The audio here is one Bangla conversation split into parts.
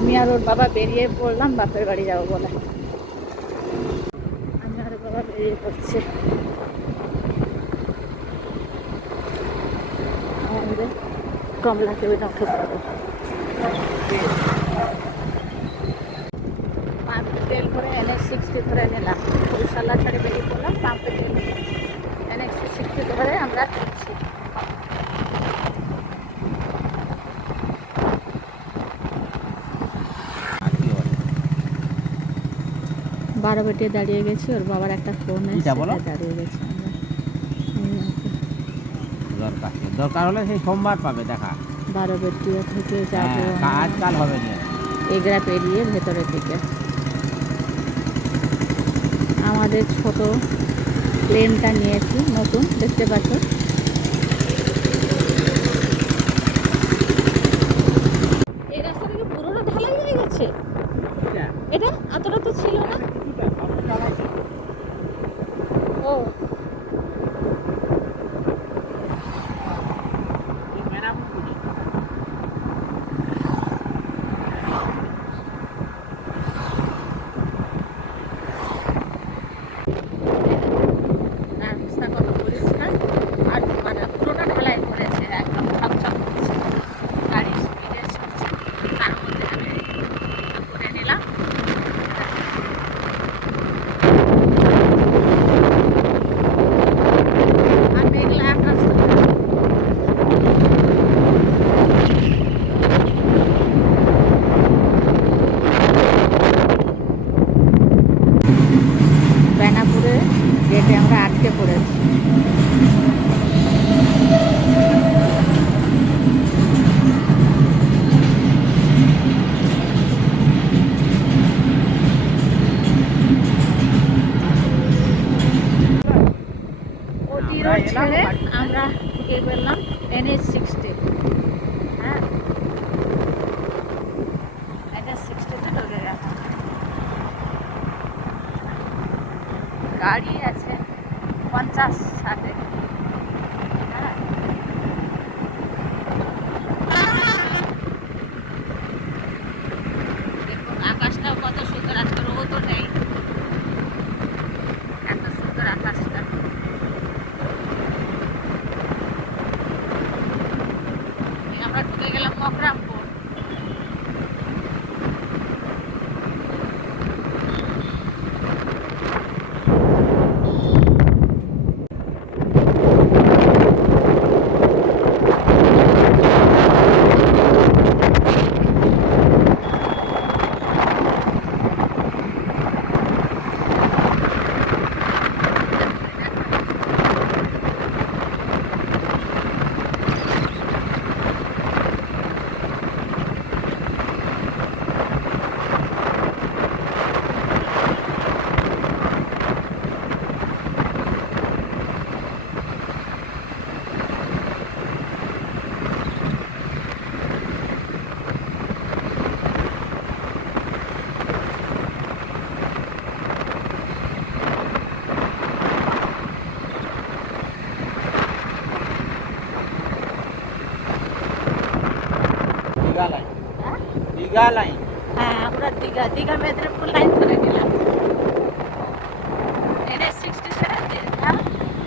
আমি আর ওর বাবা বেরিয়ে পড়লাম বাপের বাড়ি যাবো বলে। আমি আর ওর বাবা বেরিয়ে পড়ছি আমাদের কমলাকে ওই উঠে যাবো। পাম্পে তেল করে NH60 ধরে নিলাম, পুরুষালা ছাড়ে বেরিয়ে পড়লাম। পাম্পে তেল NH60 ধরে আমরা চলছি। বারোবেটিয়ে দাঁড়িয়ে গেছি, ওর বাবার একটা ফোন এসে দাঁড়িয়ে গেছি আমরা। দরকার হলে সেই সোমবার পাবে দেখা। বারোবেটিয়া থেকে যাবো আজকাল হবে না, এগরা পেরিয়ে ভেতরের দিকে। আমাদের ছোট প্লেনটা নিয়েছি নতুন, দেখতে পাচ্ছ। এই রাস্তা থেকে পুরোটা ঢালাই হয়ে গেছে। এটা এতটা তো ছিল না। ও রাস্তা কত পরিষ্কার, আর মানে পুরোটা ঢালাই করেছে, একদম ছকছক করছে। গাড়ি স্পিডে চলছে, তার মধ্যে আমি করে নিলাম। আর মেঘলা আকাশ তো। বেনাপুরে গেটে আমরা আটকে পড়েছি। ওটি রোড ছেড়ে আমরা ঢুকে পড়লাম NH60। হ্যাঁ, NH60-তে ঢুকে গেলাম। গাড়ি আছে 50-60। হ্যাঁ, দেখুন আকাশটাও কত সুন্দর, আজকে রোদও নেই, এত সুন্দর আকাশটা। আমরা ঢুকে গেলাম মকরামপুর। দীঘা লাইন। হ্যাঁ, আমরা দীঘা মেদিনীপুর লাইন ধরে নিলাম। NH60 ছেড়ে দীঘা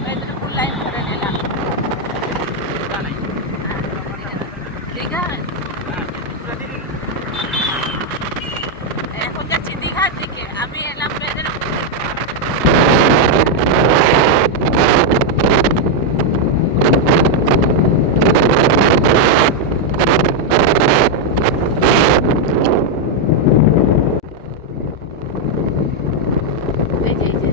মেদিনীপুর লাইন ধরে নিলাম। দীঘা এখন যাচ্ছি দীঘার দিকে, আমি এলাম মেদিনীপুর দিকে। এই যে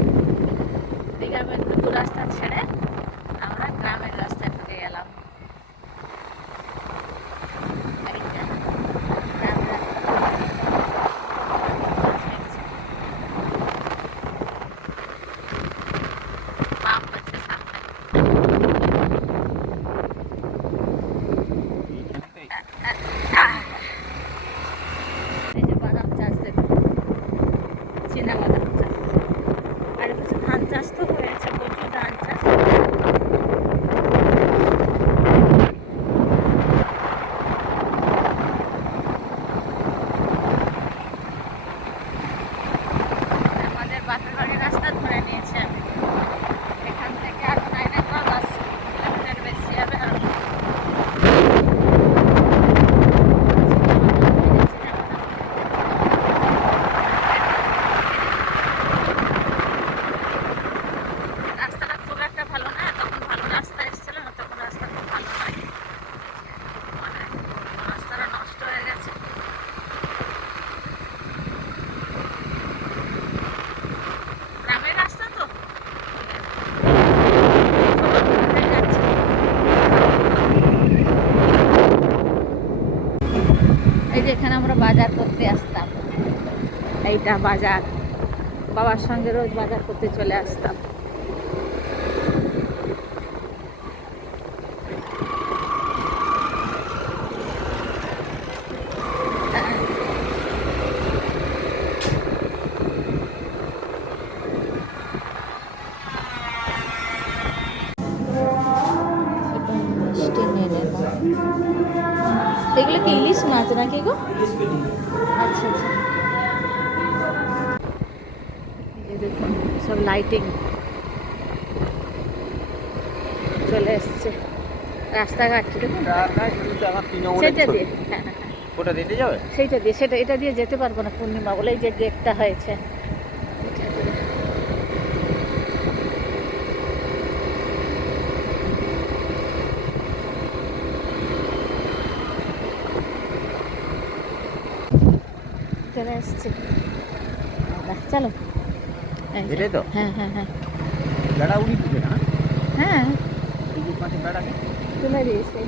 এই যে এখানে আমরা বাজার করতে আসতাম, এইটা বাজার, বাবার সঙ্গে রোজ বাজার করতে চলে আসতাম। মিষ্টি নিয়ে নিলাম। এগুলো কি ইলিশ মাছ নাকি গো? আচ্ছা আচ্ছা। এই দেখুন সব লাইটিং চলে এসছে রাস্তাঘাট, দেখুন সেটা দিয়ে, হ্যাঁ হ্যাঁ ওটা দিতে যাবে? সেইটা দিয়ে, সেটা এটা দিয়ে যেতে পারবো না পূর্ণিমা বলে, এই যে গেটটা হয়েছে। চলে এসছে, চলো। এই যে, এটাই তো? হ্যাঁ হ্যাঁ হ্যাঁ বেড়া উড়ি দিবে না? হ্যাঁ ইলিশ মাছের বেড়াকে তুলে দিয়েছে।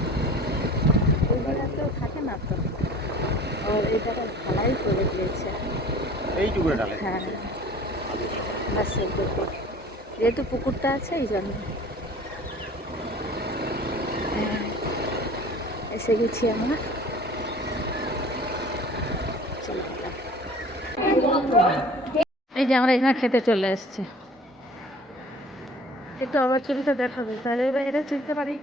ওই বেড়া তো থাকে না তো, আর এটা ঢালাই করে দিয়েছে। এইটুকু ডালে। হ্যাঁ বাস এইটুকু, যেহেতু পুকুরটা আছে এই জন্য। হ্যাঁ, এসে গেছি আমরা। চলো। এই যে আমরা এখানে খেতে চলে এসেছি। একটু আমার ছবিটা দেখাবে তাহলে এবার এটা চিনতে পারি।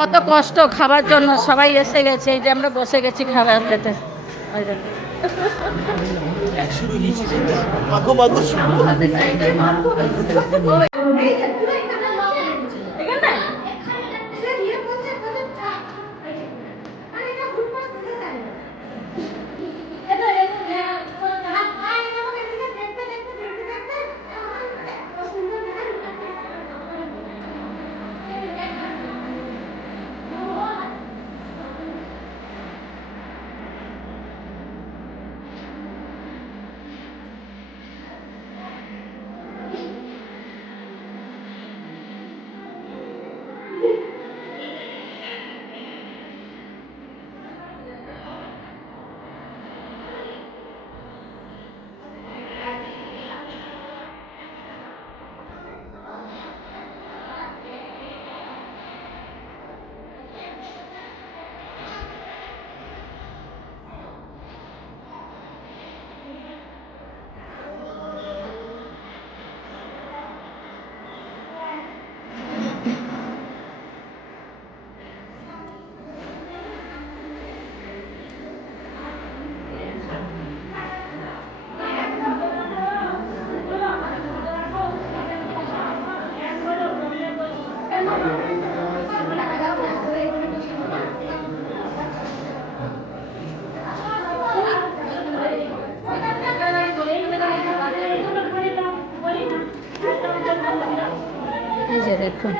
কত কষ্ট খাবার জন্য, সবাই এসে গেছে, এই যে আমরা বসে গেছি খাবার খেতে। ওই দেখো। এই যে দেখুন